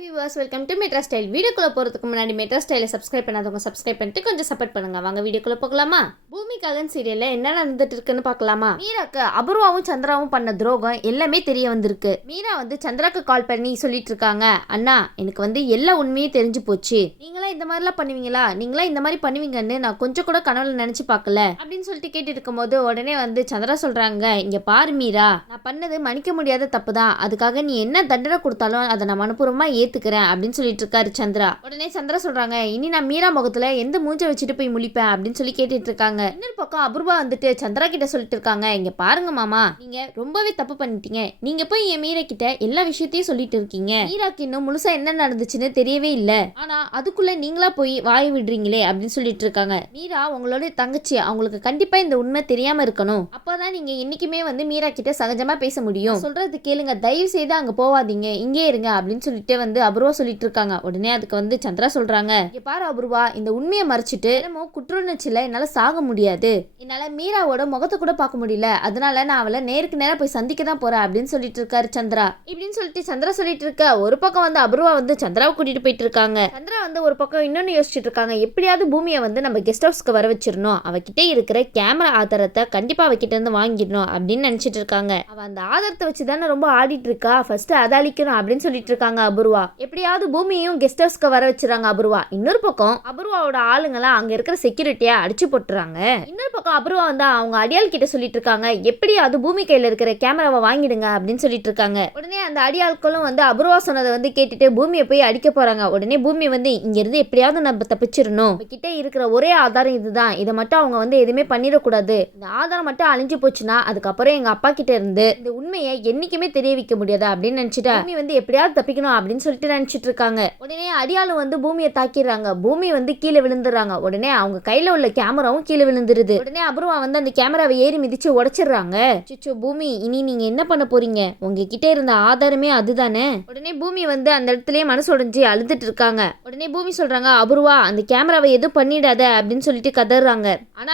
Viewers, welcome to metro style. வீடியோக்குள்ள போறதுக்கு முன்னாடி மெட்ரா ஸ்டைலை சப்ஸ்கிரைப் பண்ணாதவங்க சப்ஸ்கிரைப் பண்ணிட்டு கொஞ்சம் சப்போர்ட் பண்ணுங்க. வாங்க வீடியோக்குள்ள போகலாமா? பூமி கலன் சீரியல்ல என்ன நடந்துட்டு இருக்குன்னு பார்க்கலாமா? மீராக்கு அபூர்வாவும் சந்திராவும் பண்ண துரோகம் எல்லாமே தெரிய வந்திருக்கு. மீரா சந்திராக்கு கால் பண்ணி சொல்லிட்டு இருக்காங்க, அண்ணா எனக்கு எல்லா உண்மையும் தெரிஞ்சு போச்சு. நீங்களா இந்த மாதிரிலாம் பண்ணுவீங்களா? நீங்களா இந்த மாதிரி பண்ணுவீங்கன்னு நான் கொஞ்சம் கூட கனவுல நினைச்சு பார்க்கல அப்படின்னு சொல்லிட்டு கேட்டு இருக்கும் போது உடனே சந்திரா சொல்றாங்க, இங்க பாரு மீரா, நான் பண்ணது மன்னிக்க முடியாத தப்பு தான். அதுக்காக நீ என்ன தண்டனை கொடுத்தாலும் அதை நான் மனப்பூர்வமா ஏத்துக்கிறேன் அப்படின்னு சொல்லிட்டு இருக்காரு சந்திரா. உடனே சந்திரா சொல்றாங்க, இனி நான் மீரா முகத்துல எந்த மூஞ்ச வச்சுட்டு போய் முழிப்பேன் அப்படின்னு சொல்லி கேட்டுட்டு இருக்காங்க. இன்னொரு பக்கம் அபூர்வா சந்திரா கிட்ட சொல்லிட்டு இருக்காங்க, இங்க பாருங்க மாமா, நீங்க ரொம்பவே தப்பு பண்ணிட்டீங்க. நீங்க போய் என் மீரா கிட்ட எல்லா விஷயத்தையும் சொல்லிட்டு இருக்கீங்க. மீராக்கு இன்னும் முழுசா என்ன நடந்துச்சுன்னு தெரியவே இல்ல. ஆனா அதுக்குள்ள நீங்களா போய் வாய் விடுறீங்களே அப்படின்னு சொல்லிட்டு இருக்காங்க. மீரா உங்களோட தங்கச்சி, அவங்களுக்கு கண்டிப்பா இந்த உண்மை தெரியாம இருக்கணும். அப்பதான் நீங்க என்னைக்குமே மீரா கிட்ட சகஜமா பேச முடியும். சொல்றது கேளுங்க, தயவு செய்து அங்க போவாதீங்க, இங்கே இருங்க அப்படின்னு சொல்லிட்டு அபூர்வா சொல்லிட்டு இருக்காங்க. உடனே அதுக்கு சந்திரா சொல்றாங்க, இங்க பாரு அபூர்வா, இந்த உண்மையை மறைச்சிட்டு குற்றுணர்ச்சியில என்னால சாக முடியாது. என்னால மீராவோட முகத்தை கூட பார்க்க முடியல. அதனால நான் அவளை நேருக்கு நேரம் போய் சந்திக்க தான் போறேன் அப்படின்னு சொல்லிட்டு இருக்காரு சந்திரா. இப்படின்னு சொல்லிட்டு சந்திரா சொல்லிட்டு இருக்க ஒரு பக்கம் அபூர்வா சந்திராவை கூட்டிட்டு போயிட்டு இருக்காங்க. சந்திரா ஒரு பக்கம் இன்னொன்னு யோசிச்சுட்டு இருக்காங்க, எப்படியாவது பூமியை நம்ம கெஸ்ட் ஹவுஸ்க்கு வர வச்சிடணும். அவகிட்ட இருக்கிற கேமரா ஆதாரத்தை கண்டிப்பா அவகிட்ட இருந்து வாங்கிடணும் அப்படின்னு நினைச்சிட்டு இருக்காங்க. அவ அந்த ஆதாரத்தை வச்சுதானே ரொம்ப ஆடிட்டு இருக்கா, ஃபர்ஸ்ட் அதை அழிக்கணும் அப்படின்னு சொல்லிட்டு இருக்காங்க அபூர்வா. எப்படியாவது பூமியையும் கெஸ்ட் ஹவுஸ்க்கு வர வச்சிடறாங்க அபூர்வா. இன்னொரு பக்கம் அபூர்வாவோட ஆளுங்கெல்லாம் அங்க இருக்கிற செக்யூரிட்டியா அடிச்சு போட்டுறாங்க. இன்னொரு பக்கம் அபூர்வா அவங்க அடியாள் கிட்ட சொல்லிட்டு இருக்காங்க, எப்படியாவது பூமி கையில இருக்கிற கேமராவை வாங்கிடுங்க அப்படின்னு சொல்லிட்டு இருக்காங்க. உடனே அந்த அடியாட்களும் அபூர்வா சொன்னதை கேட்டுட்டு பூமியை போய் அடிக்க போறாங்க. உடனே பூமி இங்க இருந்து எப்படியாவது நம்ம தப்பிச்சிடணும், கிட்ட இருக்கிற ஒரே ஆதாரம் இதுதான், இதை மட்டும் அவங்க எதுவுமே பண்ணிடக்கூடாது. இந்த ஆதாரம் மட்டும் அழிஞ்சு போச்சுன்னா அதுக்கப்புறம் எங்க அப்பா கிட்ட இருந்து இந்த உண்மையை என்னைக்குமே தெரிய வைக்க முடியாது அப்படின்னு நினைச்சிட்டு பூமி எப்படியாவது தப்பிக்கணும் அப்படின்னு சொல்லிட்டு நினைச்சிட்டு இருக்காங்க. உடனே அடியாளும் பூமியை தாக்கிடுறாங்க. பூமி கீழே விழுந்துடுறாங்க. உடனே அவங்க கையில உள்ள கேமராவும் கீழே விழுந்துருது. உடனே அபூர்வா அந்த கேமராவை ஏறி மிதிச்சு உடைச்சிடுறாங்க. சிச்சோ பூமி, இனி நீங்க என்ன பண்ண போறீங்க? உங்ககிட்ட இருந்த ஆதாரமே அதுதானே. உடனே பூமி அந்த இடத்துலயே மனசு உடைஞ்சு அழுதுட்டு இருக்காங்க. உடனே பூமி சொல்றாங்க, அபூர்வா அந்த கேமராவை எதுவும் பண்ணிடாத அப்படின்னு சொல்லிட்டு கதறாங்க. ஆனா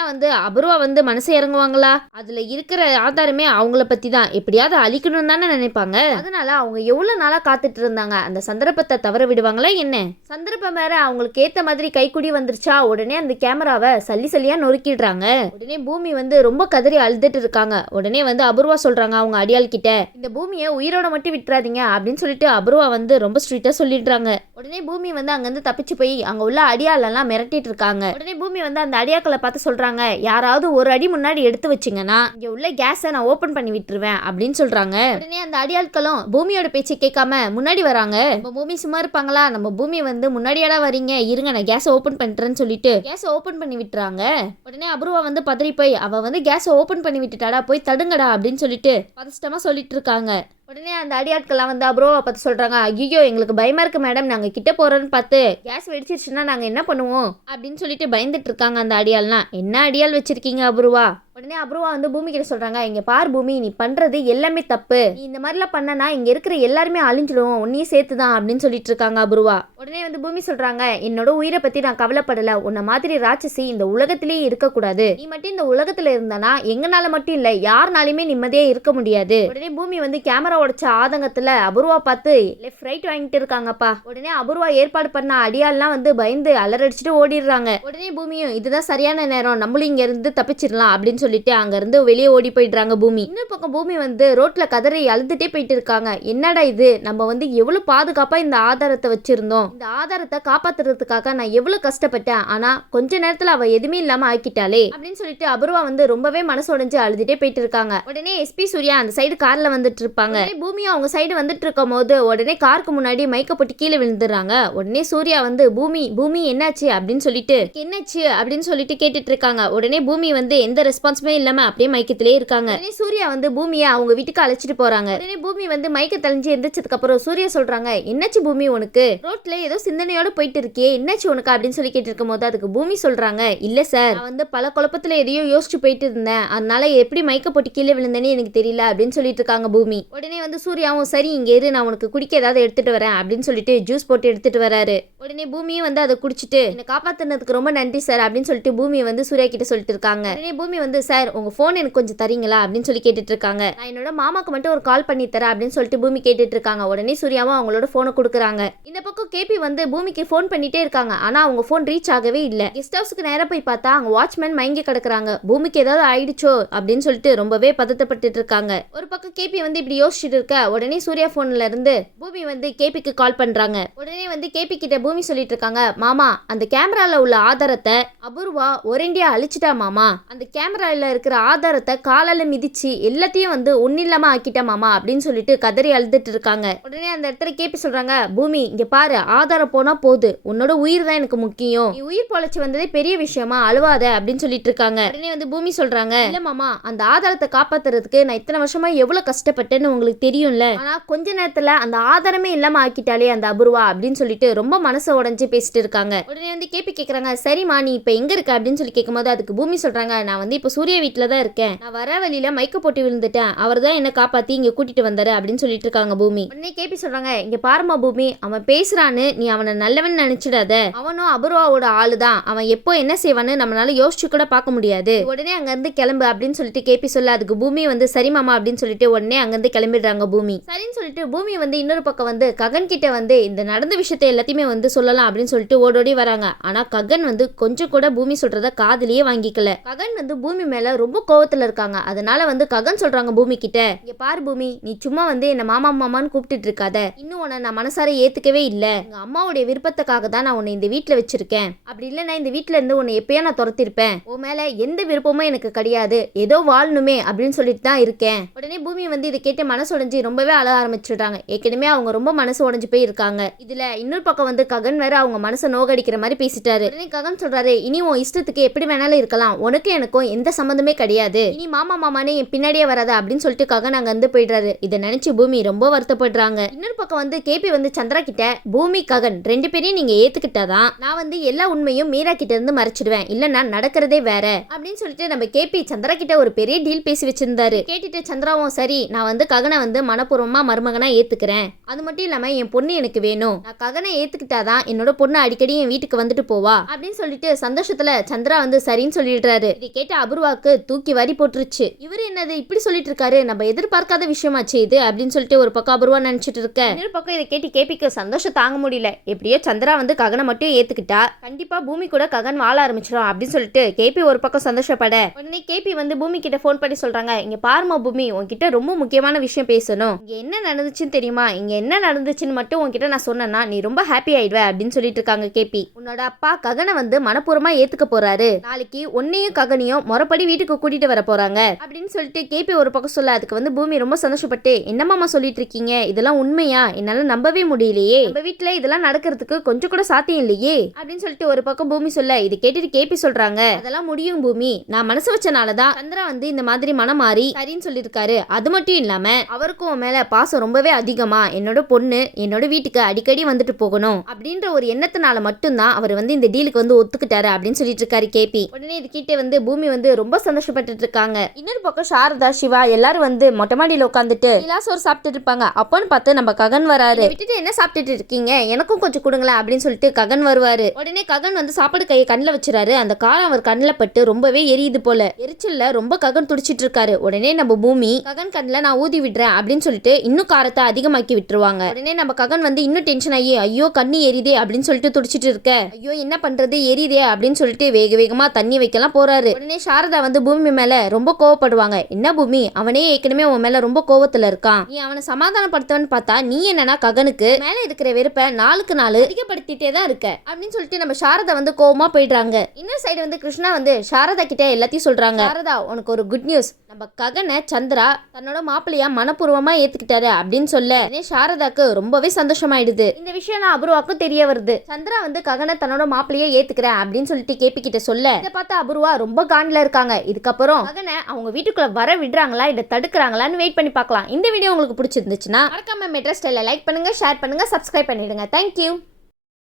அபூர்வா மனசு இறங்குவாங்களா? அதுல இருக்கிற ஆதாரமே அவங்கள பத்தி தான், எப்படியாவது அழிக்கணும் தானே நினைப்பாங்க. அதனால அவங்க எவ்வளவு நாளா காத்துட்டு இருந்தாங்க, அந்த சந்தர்ப்பத்தை தவற விடுவாங்களா என்ன? சந்தர்ப்பம் வேற அவங்களுக்கு ஏத்த மாதிரி கைக்குடி வந்துருச்சா, உடனே அந்த கேமராவை சல்லி சல்லியா நொறுக்கிடுறாங்க. உடனே பூமி ரொம்ப கதறி அழுதுட்டு இருக்காங்க. உடனே அபூர்வா சொல்றாங்க அவங்க அடியாள் கிட்ட, இந்த பூமியை உயிரோட மட்டும் விட்டுறாதீங்க அப்படின்னு சொல்லிட்டு அபூர்வா ரொம்ப ஸ்ட்ரிக்டா சொல்லிடுறாங்க. உடனே பூமி அங்கிருந்து தப்பிச்சு போய் அங்க உள்ள அடியாளெல்லாம் மிரட்டிட்டு இருக்காங்க. உடனே பூமி அந்த அடியாக்களை பார்த்து சொல்றாங்க, யாராவது ஒரு அடி முன்னாடி எடுத்து வச்சிங்கன்னா இங்க உள்ள கேஸை நான் ஓபன் பண்ணி விட்டுருவேன் அப்படின்னு சொல்றாங்க. உடனே அந்த அடியாட்களும் பூமியோட பேச்சை கேட்காம முன்னாடி வராங்க. பூமி சும்மா இருப்பாங்களா? நம்ம பூமி முன்னாடியாடா வரீங்க, இருங்க நான் கேஸை ஓபன் பண்ணிட்டேன்னு சொல்லிட்டு கேஸை ஓபன் பண்ணி விட்டுறாங்க. உடனே அபூர்வா பதறி போய் அவ கேஸை ஓபன் பண்ணி விட்டுட்டாடா, போய் தடுங்கடா அப்படின்னு சொல்லிட்டு பதஷ்டமா சொல்லிட்டு இருக்காங்க. உடனே அந்த அடியாட்கள்லாம் அபூர்வா பார்த்து சொல்றாங்க, ஐயோ எங்களுக்கு பயமா இருக்கு மேடம், நாங்க கிட்ட போறோன்னு பார்த்து கேஸ் வெடிச்சிருச்சுன்னா நாங்க என்ன பண்ணுவோம் அப்படின்னு சொல்லிட்டு பயந்துட்டு இருக்காங்க அந்த அடியாள்லாம். என்ன அடியால் வச்சிருக்கீங்க அபூர்வா? உடனே அபூர்வா பூமி கிட்ட சொல்றாங்க, இங்க பார் பூமி, நீ பண்றது எல்லாமே தப்பு. நீ இந்த மாதிரிலாம் பண்ணனா இங்க இருக்கிற எல்லாருமே அழிஞ்சிடும், உன்னையும் சேர்த்துதான் அப்படின்னு சொல்லிட்டு இருக்காங்க அபூர்வா. உடனே பூமி சொல்றாங்க, என்னோட உயிரை பத்தி நான் கவலைப்படல. உன்ன மாதிரி ராட்சசி இந்த உலகத்திலேயே இருக்கக்கூடாது. நீ மட்டும் இந்த உலகத்துல இருந்தானா எங்கனால மட்டும் இல்ல யாருனாலுமே நிம்மதியா இருக்க முடியாது. உடனே பூமி கேமரா உடைச்ச ஆதங்கத்துல அபூர்வா பார்த்து லெஃப்ட் ரைட் வாங்கிட்டு இருக்காங்கப்பா. உடனே அபூர்வா ஏற்பாடு பண்ண அடியாள்லாம் பயந்து அலறடிச்சுட்டு ஓடிடுறாங்க. உடனே பூமியும் இதுதான் சரியான நேரம், நம்மளும் இங்க இருந்து தப்பிச்சிடலாம் அப்படின்னு சொல்லிட்டு அங்க இருந்து வெளியே ஓடி போயிடுறாங்க பூமி. இன்னொரு பக்கம் பூமி ரோட்ல கதறி அழுதுட்டே போயிட்டு இருக்காங்க. என்னடா இது, நம்ம எவ்வளவு பாதுகாப்பா இந்த ஆதாரத்தை வச்சிருந்தோம், இந்த ஆதாரத்தை காப்பாத்துறதுக்காக நான் எவ்வளவு கஷ்டப்பட்டேன், ஆனா கொஞ்ச நேரத்துல அவ எதுவுமே இல்லாம ஆக்கிட்டாலே அப்படின்னு சொல்லிட்டு அபூர்வா ரொம்பவே மனசு உடைஞ்சு அழுதுட்டே போயிட்டு இருக்காங்க. உடனே எஸ்பி சூர்யா அந்த சைடு கார்ல வந்துட்டு இருப்பாங்க. பூமியும் அவங்க சைடு வந்துட்டு இருக்கும் போது உடனே காருக்கு முன்னாடி மைக்க போட்டு கீழே விழுந்துடுறாங்க. உடனே சூர்யா பூமி பூமி என்னாச்சு அப்படின்னு சொல்லிட்டு என்னாச்சு அப்படின்னு சொல்லிட்டு கேட்டுட்டு இருக்காங்க. உடனே பூமி எந்த ரெஸ்பான்ஸுமே இல்லாம அப்படியே மைக்கத்திலே இருக்காங்க. உடனே சூர்யா பூமியை அவங்க வீட்டுக்கு அழைச்சிட்டு போறாங்க. உடனே பூமி மைக்க தெளிஞ்சு எந்திரிச்சதுக்கு அப்புறம் சூர்யா சொல்றாங்க, என்னாச்சு பூமி உனக்கு, ரோட்ல ஏதோ சிந்தனையோட போயிட்டு இருக்கே, என்னாச்சு உனக்கு அப்படின்னு சொல்லி கேட்டு இருக்கும் போது அதுக்கு பூமி சொல்றாங்க, இல்ல சார் நான் பல குழப்பத்துல எதையோ யோசிச்சு போயிட்டு இருந்தேன், அதனால எப்படி மைக்க போட்டு கீழே விழுந்தேன்னு எனக்கு தெரியல அப்படின்னு சொல்லிட்டு இருக்காங்க பூமி. உடனே சூர்யாவும் சரி இங்க இரு, நான் உனக்கு குடிக்க ஏதாவது எடுத்துட்டு வரேன் அப்படின்னு சொல்லிட்டு ஜூஸ் போட்டு எடுத்துட்டு வராரு. உடனே பூமியும் அதை குடிச்சிட்டு என்னை காப்பாத்தினதுக்கு ரொம்ப நன்றி சார் அப்படின்னு சொல்லிட்டு பூமி சூர்யா கிட்ட சொல்லிட்டு இருக்காங்க. உடனே பூமி சார் உங்க போன் எனக்கு கொஞ்சம் தரீங்களா அப்படின்னு சொல்லி கேட்டுட்டு இருக்காங்க. நான் என்னோட மாமாக்கு மட்டும் ஒரு கால் பண்ணி தரேன் அப்படின்னு சொல்லிட்டு பூமி கேட்டுட்டு இருக்காங்க. உடனே சூர்யாவும் அவங்களோட போனை கொடுக்குறாங்க. இந்த பக்கம் கேபி வந்து பூமிக்கு போன் பண்ணிட்டே இருக்காங்க. ஆனா அவங்க போன் ரீச் ஆகவே இல்ல. கெஸ்ட் ஹவுஸ்க்கு நேரா போய் பார்த்தா அங்க வாட்ச்மேன் மயங்கி கிடக்குறாங்க. பூமிக்கு ஏதாவது ஆயிடுச்சோ அப்படின்னு சொல்லிட்டு ரொம்பவே பதட்டப்பட்டு இருக்காங்க. ஒரு பக்கம் கேபி வந்து இப்படி யோசிச்சுட்டு இருக்க உடனே சூர்யா போன்ல இருந்து பூமி வந்து கேபிக்கு கால் பண்றாங்க. உடனே வந்து கேபி கிட்ட பூமி சொல்லிட்டு இருக்காங்க, மாமா அந்த கேமரால உள்ள ஆதாரத்தை அபூர்வா ஒரேண்டியா அழிச்சிட்டா மாமா. அந்த கேமரால இருக்கிற ஆதாரத்தை காலால மிதிச்சு எல்லாத்தையும் வந்து ஒன்னில்லாம ஆக்கிட்டா மாமா அப்படின்னு சொல்லிட்டு கதறி அழுதுட்டு இருக்காங்க. உடனே அந்த இடத்துல கேபி சொல்றாங்க, பூமி இங்க பாரு, ஆதாரம் போனா போகுது, உன்னோட உயிர் தான் எனக்கு முக்கியம், நீ உயிர் பொழைச்சு வந்ததே பெரிய விஷயமா, அழுவாத அப்படின்னு சொல்லிட்டு இருக்காங்க. உடனே வந்து பூமி சொல்றாங்க, இல்ல மாமா அந்த ஆதாரத்தை காப்பாத்துறதுக்கு நான் இத்தனை வருஷமா எவ்வளவு கஷ்டப்பட்டேன்னு உங்களுக்கு தெரியும்ல, ஆனா கொஞ்ச நேரத்துல அந்த ஆதாரமே இல்லாம ஆக்கிட்டாலே அந்த அபூர்வா அப்படின்னு சொல்லிட்டு ரொம்ப மனசை உடைஞ்சு பேசிட்டு இருக்காங்க. உடனே வந்து கேபி கேக்குறாங்க, சரிம்மா நீ இப்ப எங்க இருக்க அப்படின்னு சொல்லி கேட்கும்போது அதுக்கு பூமி சொல்றாங்க, நான் வந்து இப்ப சூர்யா வீட்டுல தான் இருக்கேன், நான் வர வழியில மயக்க போட்டு விழுந்துட்டேன், அவர் தான் என்ன காப்பாத்தி இங்க கூட்டிட்டு வந்தாரு அப்படின்னு சொல்லிட்டு இருக்காங்க பூமி. உடனே கேபி சொல்றாங்க, இங்க பாருமா பூமி, அவன் பேசுறான்னு நீ அவனை நல்லவன் நினைச்சிடாத, அவனும் அபூர்வாவோட ஆளுதான், அவன் எப்போ என்ன செய்வான்னு நம்மளால யோசிச்சு கூட பார்க்க முடியாது, உடனே அங்க இருந்து கிளம்பு அப்படின்னு சொல்லிட்டு கேபி சொல்ல அதுக்கு பூமி வந்து சரி மாமா அப்படின்னு சொல்லிட்டு உடனே அங்க இருந்து கிளம்பிடுறாங்க பூமி. சரின்னு சொல்லிட்டு பூமி வந்து இன்னொரு பக்கம் வந்து ககன் கிட்ட வந்து இந்த நடந்த விஷயத்தை எல்லாத்தையுமே வந்து சொல்லலாம் அப்படின்னு சொல்லிட்டு ஓடோடி வராங்க. ஆனா ககன் வந்து கொஞ்சம் கூட பூமி சொல்றத காதுலயே வாங்கிக்கல. ககன் வந்து பூமி மேல ரொம்ப கோவத்துல இருக்காங்க. அதனால வந்து ககன் சொல்றாங்க பூமி கிட்ட, இங்க பாரு பூமி, நீ சும்மா வந்து என்ன மாமா மாமான்னு கூப்பிட்டு இருக்காத, இன்னும் உன்னை நான் மனசார ஏத்துக்கவே இல்ல, எங்க அம்மாவுடைய விருப்பத்துக்காக தான் நான் உன்னை இந்த வீட்டுல வச்சிருக்கேன், அப்படி இல்லைன்னா இந்த வீட்டுல இருந்து உன்னை எப்பயோ நான் துரத்திருப்பேன், உன் மேல எந்த விருப்பமும் எனக்கு கிடையாது, ஏதோ வாழணுமே அப்படின்னு சொல்லிட்டு தான் இருக்கேன். உடனே பூமி வந்து இதை கேட்டு மனசு உடைஞ்சு ரொம்பவே அழ ஆரம்பிச்சுட்டாங்க. ஏற்கனவே அவங்க ரொம்ப மனசு உடைஞ்சு போய் இருக்காங்க. இதுல இன்னொரு பக்கம் வந்து ககன் வேற அவங்க மனசை நோகடிக்கிற மாதிரி பேசிட்டாரு. உடனே ககன் சொல்றாரு, இனி உன் இஷ்டத்துக்கு எப்படி வேணாலும் இருக்கலாம், உனக்கு எனக்கும் எந்த சம்பந்தமே கிடையாது, இனி மாமா மாமானே என் பின்னாடியே வராத அப்படின்னு சொல்லிட்டு ககன் அங்க வந்து போயிடுறாரு. இதை நினைச்சு பூமி ரொம்ப வருத்தப்படுறாங்க. இன்னொரு பக்கம் வந்து கேபி வந்து சந்திரா கிட்ட, பூமி ககன் ரெண்டு பேரையும் நீங்க ஏத்துக்கிட்டாதான் நான் வந்து எல்லா உண்மையும் மீரா கிட்ட இருந்து மறைச்சிடுவேன், இல்லன்னா நடக்கிறதே வேற அப்படின்னு சொல்லிட்டு நம்ம கேபி சந்திரா கிட்ட ஒரு பெரிய டீல் பேசி வச்சிருந்தாரு. கேட்டுட்டு சந்திராவும் சரி நான் வந்து ககனை வந்து மனப்பூர்வமா மருமகனா ஏத்துக்கிறேன், அது மட்டும் இல்லாம என் பொண்ணு எனக்கு வேணும், நான் ககனை ஏத்துக்கிட்டாதான் என்னோட பொண்ணு அடிக்கடி என் வீட்டுக்கு வந்துட்டு போவா அப்படின்னு சொல்லிட்டு சந்தோஷத்துல சந்திரா வந்து சரின்னு சொல்லிடுறாரு. இதை கேட்ட அபூர்வாக்கு தூக்கி வாரி போட்டுருச்சு. இவரு என்னது இப்படி சொல்லிட்டு இருக்காரு, நம்ம எதிர்பார்க்காத விஷயமாச்சு இது அப்படின்னு சொல்லிட்டு ஒரு பக்கம் அபூர்வா நினைச்சிட்டு இருக்க, இன்னொரு பக்கம் இதை கேட்டு கேபிக்கு சந்தோஷம் தாங்க முடியல. எப்படியோ சந்திரா வந்து ககனை மட்டும் ஏத்துக்கிட்டா கண்டிப்பா பூமி கூட ககன் வாழ ஆரம்பிச்சிடும் அப்படின்னு சொல்லிட்டு கேபி ஒரு பக்கம் சந்தோஷப்பட, உடனே கேபி வந்து பூமி கிட்ட போன் பண்ணி சொல்றாங்க, இங்க பாருமா பூமி, உன்கிட்ட ரொம்ப முக்கியமான விஷயம் பேசணும், இங்க என்ன நடந்துச்சுன்னு தெரியுமா, இங்க என்ன நடந்துச்சுன்னு மட்டும் உன்கிட்ட நான் சொன்னேன்னா நீ ரொம்ப ஹாப்பி ஆயிடுவ அப்படின்னு சொல்லிட்டு இருக்காங்க கேபி. உன்னோட அப்பா ககனை வந்து மனப்பூர்வமா ஏத்துக்க போறாரு, நாளைக்கு உன்னையும் ககனையும் முறைப்படி வீட்டுக்கு கூட்டிட்டு வர போறாங்க அப்படின்னு சொல்லிட்டு கேபி ஒரு பக்கம் சொல்ல, அதுக்கு வந்து பூமி ரொம்ப சந்தோஷப்பட்டு, என்னமாமா சொல்லிட்டு இருக்கீங்க, இதெல்லாம் உண்மையா, என்னால நம்பவே முடியலையே, நம்ம வீட்டுல இதெல்லாம் நடக்கிறதுக்கு கொஞ்சம் கூட சாத்தியம் இல்லையே அப்படின்னு சொல்லிட்டு ஒரு பக்கம் பூமி சொல்ல, இது கேட்டுட்டு கேபி சொல்றாங்க, அதெல்லாம் முடியும் பூமி, நான் மனசு வச்சனாலதான் சந்திரா வந்து இந்த மாதிரி மனம் மாறி சரின்னு சொல்லியிருக்காரு, அது மட்டும் இல்லாம அவருக்கும் மேல பாசம் ரொம்பவே அதிகமா, என்னோட பொண்ணு என்னோட வீட்டுக்கு அடிக்கடி வந்துட்டு போகணும் அப்படின்ற ஒரு எண்ணத்தினால மட்டும்தான் அவர் வந்து இந்த டீலுக்கு வந்து ஒத்துக்கிட்டாரு அப்படின்னு சொல்லிட்டு இருக்காரு கேபி. உடனே இது கிட்ட வந்து பூமி வந்து ரொம்ப சந்தோஷப்பட்டு இருக்காங்க. இன்னொரு பக்கம் சாரதா சிவா எல்லாரும் வந்து மொட்டை மாடியில உட்காந்துட்டு சோறு சாப்பிட்டுட்டு இருப்பாங்க. அப்போன்னு பார்த்து நம்ம ககன் வராரு. விட்டுட்டு என்ன சாப்பிட்டுட்டு இருக்கீங்க, எனக்கும் கொஞ்சம் கொடுங்களேன் அப்படின்னு சொல்லிட்டு ககன் வருவாரு. உடனே ககன் வந்து சாப்பாடு கையை கண்ணில் வச்சுறாரு. அந்த காரம் அவர் கண்ணில் பட்டு ரொம்பவே எரியுது போல, எரிச்சல்ல ரொம்ப ககன் துடிச்சிட்டு இருக்காரு. உடனே நம்ம பூமி ககன் கண்ணில் நான் ஊதி விடுறேன் அப்படின்னு சொல்லிட்டு இன்னும் காரத்தை அதிகமாக்கி விட்டுருவாங்க. உடனே நம்ம ககன் வந்து இன்னும் டென்ஷன் ஆகி, ஐயோ கண்ணி எரியுதே அப்படின்னு சொல்லிட்டு துடிச்சிட்டு இருக்க, ஐயோ என்ன பண்றது எரியுதே அப்படின்னு சொல்லிட்டு வேக வேகமா தண்ணி வைக்கலாம் போறாரு. உடனே சாரதா வந்து பூமி மேல ரொம்ப கோவப்படுவாங்க. என்ன பூமி, அவனே ஏற்கனவே உன் மேல ரொம்ப கோவத்துல இருக்கான், நீ அவனை சமாதானப்படுத்தவன்னு பார்த்தா நீ என்னன்னா ககனுக்கு மேல இருக்கிற வெறுப்பை நாளுக்கு நாள் அதிகப்படுத்திட்டே தான் இருக்க அப்படின்னு சொல்லிட்டு நம்ம சாரதா வந்து கோவமா போயிடுறாங்க. இன்னொரு சைடு வந்து கிருஷ்ணா வந்து சாரதா கிட்ட எல்லாத்தையும் சொல்றாங்க, சாரதா உனக்கு ஒரு குட் நியூஸ், நம்ம ககனை சந்திரா தன்னோட மாப்பிள்ளையா மனப்பூர்வமா ஏத்துக்கிட்டாரு அப்படின்னு சொல்ல சாரதாக்கு ரொம்பவே சந்தோஷமாயிடுது. இந்த விஷயம் நான் அபூர்வாக்கும் தெரிய வருது. சந்திரா வந்து ககனை தன்னோட மாப்பிள்ளையே ஏத்துக்கிறேன் அப்படின்னு சொல்லிட்டு கேபி கிட்ட சொல்ல, இதை பார்த்து அபூர்வா ரொம்ப காண்டில இருக்காங்க. இதுக்கப்புறம் ககனை அவங்க வீட்டுக்குள்ள வர விடுறாங்களா இல்ல தடுக்கிறாங்களான்னு வெயிட் பண்ணி பார்க்கலாம். இந்த வீடியோ உங்களுக்கு பிடிச்சிருந்துச்சுன்னா மறக்காம மெட்ரா ஸ்டைல லைக் பண்ணுங்க, ஷேர் பண்ணுங்க, சப்ஸ்கிரைப் பண்ணிடுங்க. தேங்க்யூ.